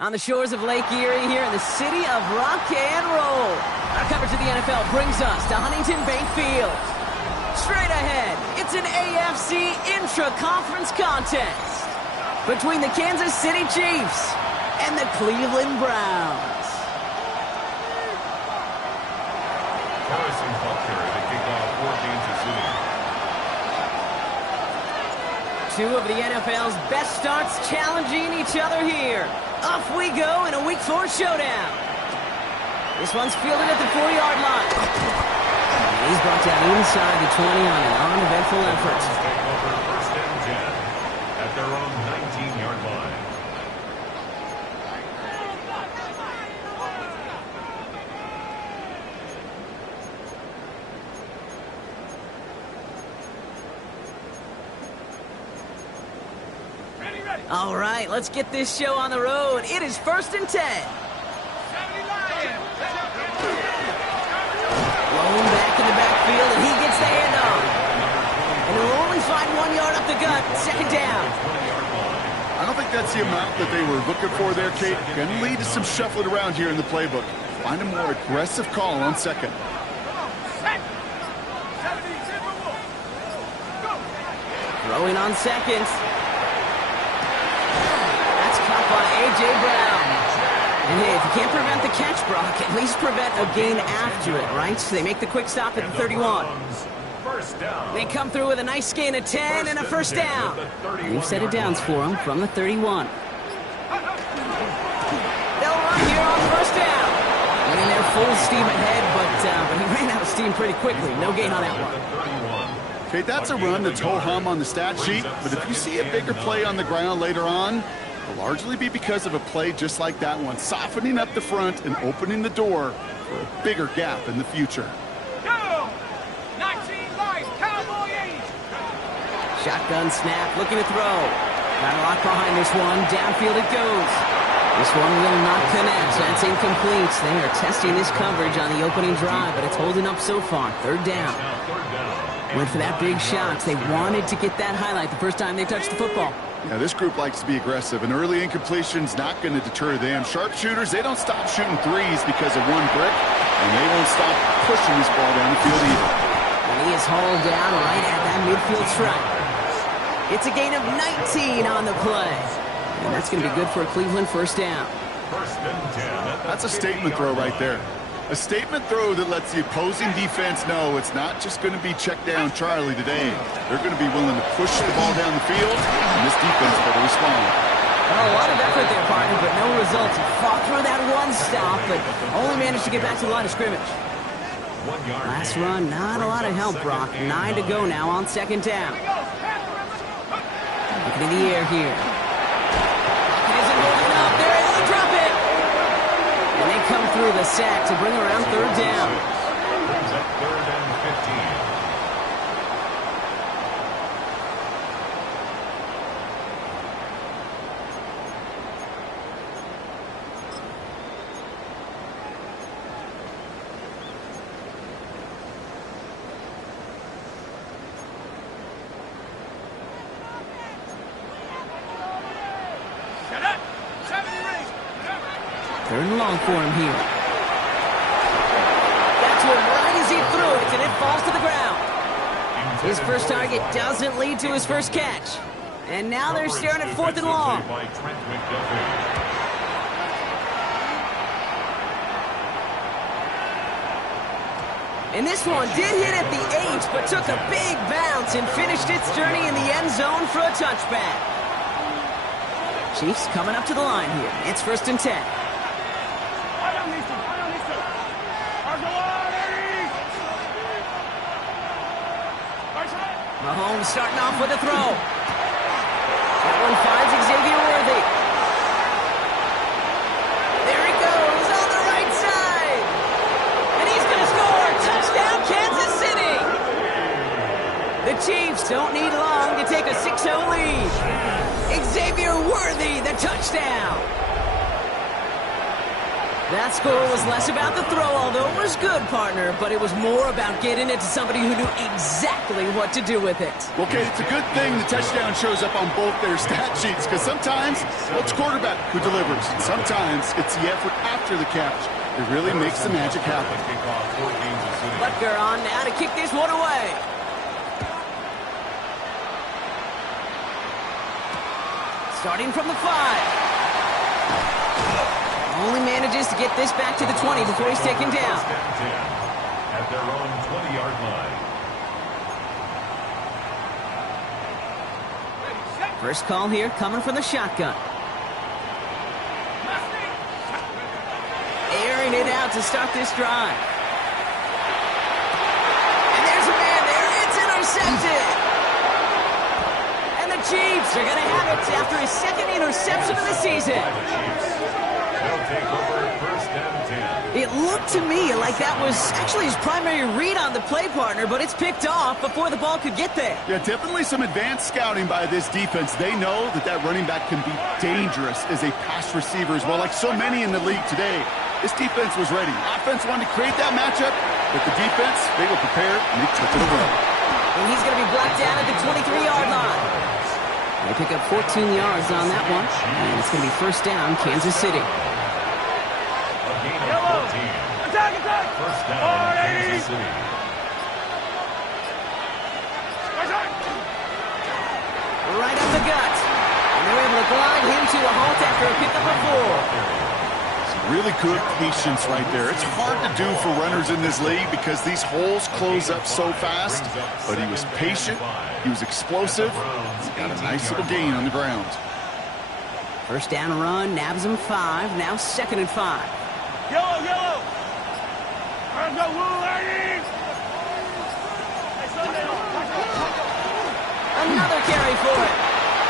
On the shores of Lake Erie here in the city of rock and roll. Our coverage of the NFL brings us to Huntington Bank Field. Straight ahead, it's an AFC intra-conference contest between the Kansas City Chiefs and the Cleveland Browns. Harrison Butker to kick off for Kansas City. Two of the NFL's best starts challenging each other here. Off we go in a Week 4 showdown. This one's fielded at the 4-yard line. And he's brought down inside the 20 on an uneventful effort. Take over first and 10 at their own 19-yard line. All right, let's get this show on the road. It is first and 10. Blown back in the backfield, and he gets the handoff. And he'll only find 1 yard up the gut. Second down. I don't think that's the amount that they were looking for there, Kate. Going to lead to some shuffling around here in the playbook. Find a more aggressive call on second. Throwing on second. By A.J. Brown. And hey, if you can't prevent the catch, Brock, at least prevent a gain after it, right? So they make the quick stop at the 31. First down. They come through with a nice gain of 10 and a first down. New set of downs for them from the 31. They'll run here on first down. I mean, they're full steam ahead, but he ran out of steam pretty quickly. No gain on that one. Okay, that's a run that's ho-hum on the stat sheet, but if you see a bigger play on the ground later on, will largely be because of a play just like that one, softening up the front and opening the door for a bigger gap in the future. Go! 19 life, Cowboy 8! Shotgun snap, looking to throw. Got a lock behind this one. Downfield it goes. This one will not connect. That's incomplete. They are testing this coverage on the opening drive, but it's holding up so far. Third down. Went for that big shot. They wanted to get that highlight the first time they touched the football. Yeah, this group likes to be aggressive, and early incompletion's not going to deter them. Sharpshooters, they don't stop shooting threes because of one brick, and they won't stop pushing this ball down the field either. And he is hauled down right at that midfield stripe. It's a gain of 19 on the play. And that's going to be good for a Cleveland first down. First and 10. That's a statement throw right there. A statement throw that lets the opposing defense know it's not just going to be check down Charlie today. They're going to be willing to push the ball down the field, and this defense better respond. Well, a lot of effort there, partner, but no results. He fought through that one stop, but only managed to get back to the line of scrimmage. Last run, not a lot of help, Brock. 9 to go now on second down. Looking in the air here. It isn't holding up. They're able to drop it. And they come through the sack to bring around third down. Brings up third and 15. Third and long for him here. Got to him right as he threw it, and it falls to the ground. His first target doesn't lead to his first catch. And now they're staring at fourth and long. And this one did hit at the 8, but took a big bounce and finished its journey in the end zone for a touchback. Chiefs coming up to the line here. It's first and 10. Mahomes starting off with a throw. That one finds Xavier Worthy. There he goes on the right side. And he's going to score. Touchdown, Kansas City. The Chiefs don't need long to take a 6-0 lead. Xavier Worthy, the touchdown. That score was less about the throw, although it was good, partner, but it was more about getting it to somebody who knew exactly what to do with it. Okay, it's a good thing the touchdown shows up on both their stat sheets, because sometimes it's quarterback who delivers. Sometimes it's the effort after the catch. It really makes the magic happen. Butker on now to kick this one away. Starting from the 5. Only manages to get this back to the 20 before he's taken down. At their own 20-yard line. First call here coming from the shotgun. Airing it out to start this drive. And there's a man there. It's intercepted. And the Chiefs are going to have it after his second interception of the season. They'll take over first and 10. It looked to me like that was actually his primary read on the play, partner, but it's picked off before the ball could get there. Yeah, definitely some advanced scouting by this defense. They know that that running back can be dangerous as a pass receiver as well, like so many in the league today. This defense was ready. Offense wanted to create that matchup, but the defense, they were prepared, and they took it away. And he's going to be blocked down at the 23-yard line. They pick up 14 yards on that one, and it's going to be first down, Kansas City. Attack! First down, Kansas City. Right up the gut. And they're able to glide him to a halt after a pickup of 4. Really good patience right there. It's hard to do for runners in this league because these holes close up so fast. But he was patient. He was explosive. He got a nice little gain on the ground. First down run, nabs him 5. Now 2nd and 5. Yellow! Another carry for it.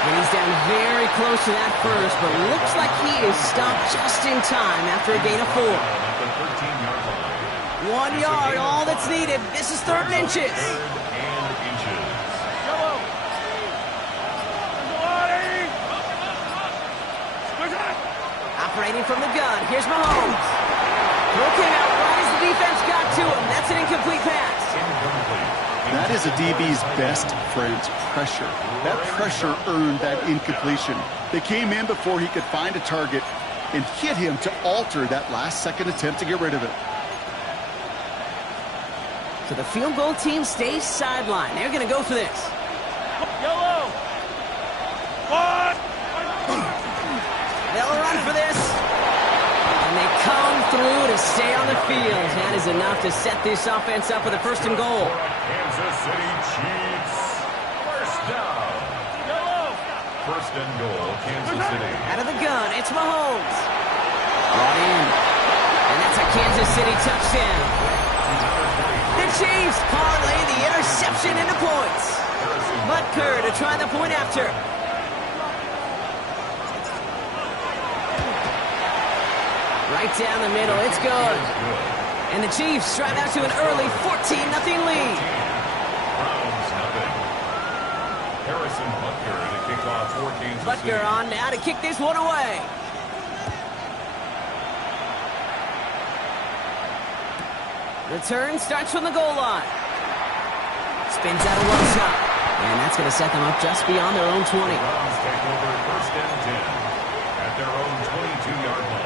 And he's down very close to that first, but looks like he is stopped just in time after a gain of 4. At the 13-yard line. 1 yard, all that's needed. This is 3rd and inches. Operating from the gun, here's Mahomes. Throw came out right as the defense got to him. That's an incomplete pass. That is a DB's best friend, pressure. That pressure earned that incompletion. They came in before he could find a target and hit him to alter that last-second attempt to get rid of it. So the field goal team stays sidelined. They're going to go for this. Yellow! They'll run for this. And they come through to stay on the field. That is enough to set this offense up with a 1st and goal. Kansas City Chiefs. First down. First and goal, Kansas City. Out of the gun, it's Mahomes. Brought in. And that's a Kansas City touchdown. The Chiefs parlay the interception into points. Butker to try the point after. Right down the middle, it's good. And the Chiefs drive out to an early 14-0 lead. Browns nothing. Harrison Butker to kick off for Kansas City. Butker on now to kick this one away. Return starts from the goal line. Spins out of one shot. And that's going to set them up just beyond their own 20. Browns take over first and 10 at their own 22-yard line.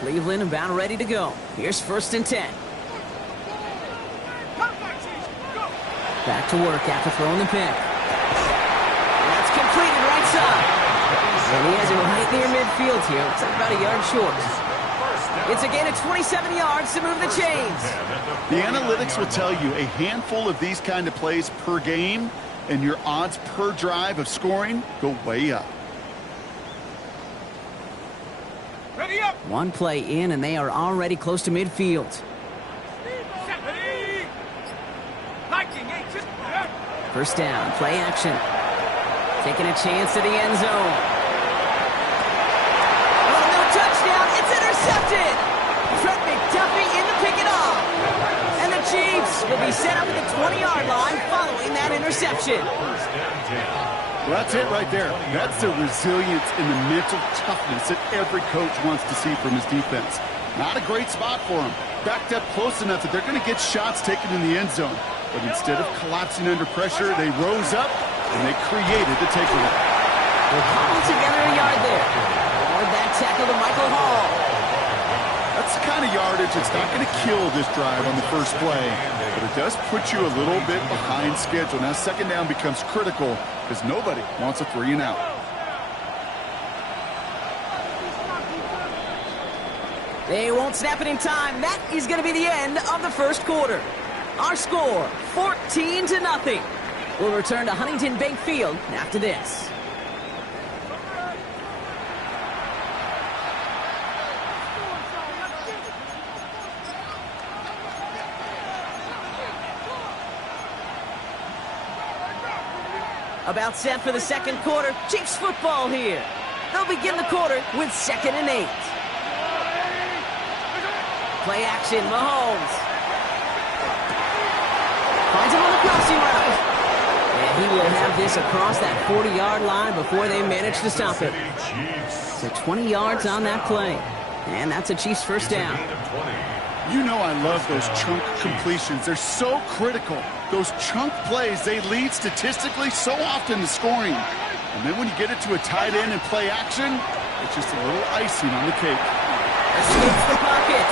Cleveland about ready to go. Here's 1st and 10. Back to work after throwing the pick. That's completed right side. And he has it right near midfield here. It's about a yard short. It's a gain of 27 yards to move the chains. The analytics will tell you a handful of these kind of plays per game, and your odds per drive of scoring go way up. Ready up! One play in, and they are already close to midfield. First down, play action. Taking a chance to the end zone. Oh, no touchdown. It's intercepted. Trent McDuffie in to pick it off. And the Chiefs will be set up at the 20-yard line following that interception. First and 10. Well, that's it right there. That's the resilience and the mental toughness that every coach wants to see from his defense. Not a great spot for him. Backed up close enough that they're going to get shots taken in the end zone. But instead of collapsing under pressure, they rose up and they created the takeaway. They'll cobble together a yard there. Forward that tackle to Michael Hall. That's the kind of yardage that's not going to kill this drive on the first play, but it does put you a little bit behind schedule. Now second down becomes critical because nobody wants a 3 and out. They won't snap it in time. That is going to be the end of the first quarter. Our score, 14-0. We'll return to Huntington Bank Field after this. About set for the second quarter. Chiefs football here. They'll begin the quarter with 2nd and 8. Play action, Mahomes. Finds him on the crossing route. And he will have this across that 40-yard line before they manage to stop it. So 20 yards on that play. And that's a Chiefs first down. You know I love those chunk completions. They're so critical. Those chunk plays, they lead statistically so often to scoring. And then when you get it to a tight end and play action, it's just a little icing on the cake. Escapes the pocket.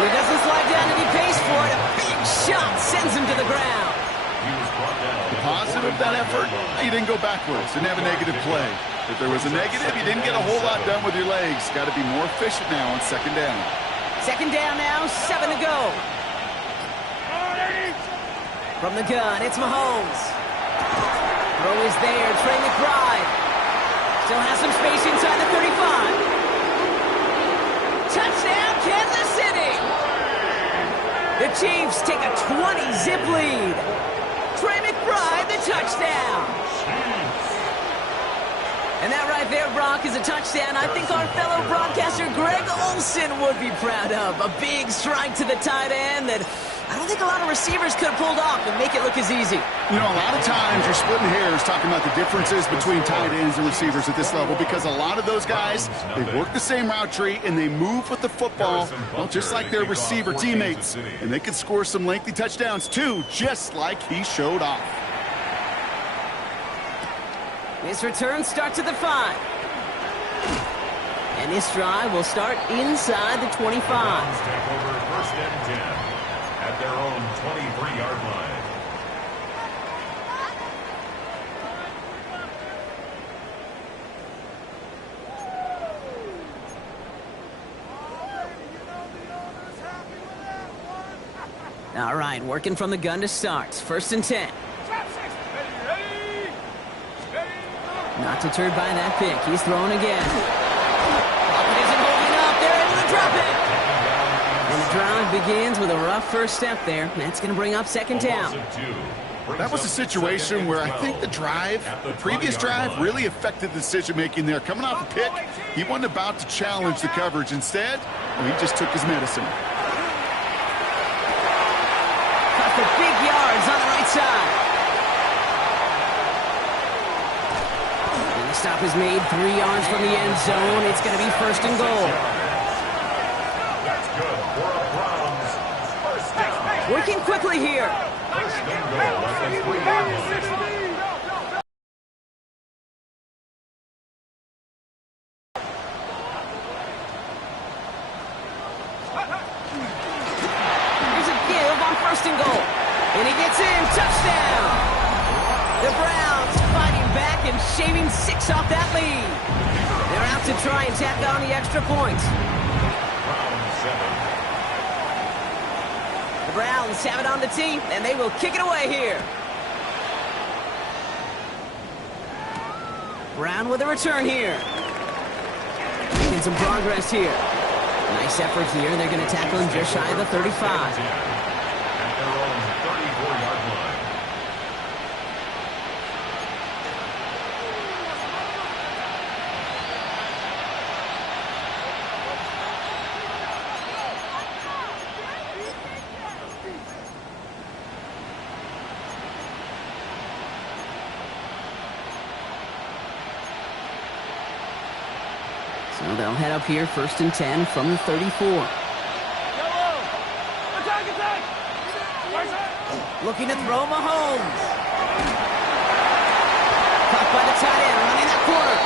He doesn't slide down and he pays for it. A big shot sends him to the ground. The positive of that effort, he didn't go backwards, didn't have a negative play. If there was a negative, you didn't get a whole lot done with your legs. Got to be more efficient now on second down. Second down now, 7 to go. From the gun, it's Mahomes. Throw is there, Trey McBride. Still has some space inside the 35. Touchdown, Kansas City! The Chiefs take a 20-zip lead. Trey McBride, the touchdown. And that right there, Brock, is a touchdown I think our fellow broadcaster Greg Olsen would be proud of. A big strike to the tight end that I don't think a lot of receivers could have pulled off and make it look as easy. You know, a lot of times you're splitting hairs talking about the differences between tight ends and receivers at this level because a lot of those guys, they work the same route tree and they move with the football, well, just like their receiver teammates. And they can score some lengthy touchdowns too, just like he showed off. This return starts at the 5. And this drive will start inside the 25. Take over 1st and 10 at their own 23-yard line. All right, working from the gun to start. 1st and 10. Not deterred by that pick. He's throwing again. Pocket isn't holding up. They're able to drop it. And the drive begins with a rough first step there. That's going to bring up 2nd down. That was a situation where I think the previous drive, really affected the decision-making there. Coming off a pick, he wasn't about to challenge the coverage. Instead, he just took his medicine. Got the big yards on the right side. And the stop is made 3 yards from the end zone. It's going to be 1st and goal. That's good for a Browns first down. Working quickly here. 1st and goal at the 3-yard line. Here's a give on 1st and goal. And he gets in. Touchdown. The Browns fighting back and shaving 6 off that lead. They're out to try and tack on the extra point. The Browns have it on the tee, and they will kick it away here. Brown with a return here. Making some progress here. Nice effort here. They're going to tackle him just shy of the 35. At their own 34-yard line. So they'll head up here 1st and 10 from the 34. Yellow. Attack, attack. Right side. Looking to throw Mahomes. Caught by the tight end, running that corner.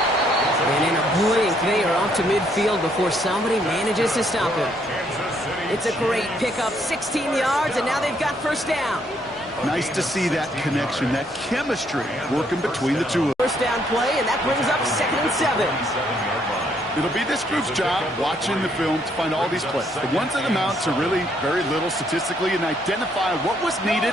And in a blink, they are off to midfield before somebody manages to stop him. It's a great pickup, 16 yards, and now they've got 1st down. Nice to see that connection, that chemistry working between the two. 1st down play, and that brings up 2nd and 7. It'll be this group's job watching the film to find all these plays. The ones that amount to really very little statistically and identify what was needed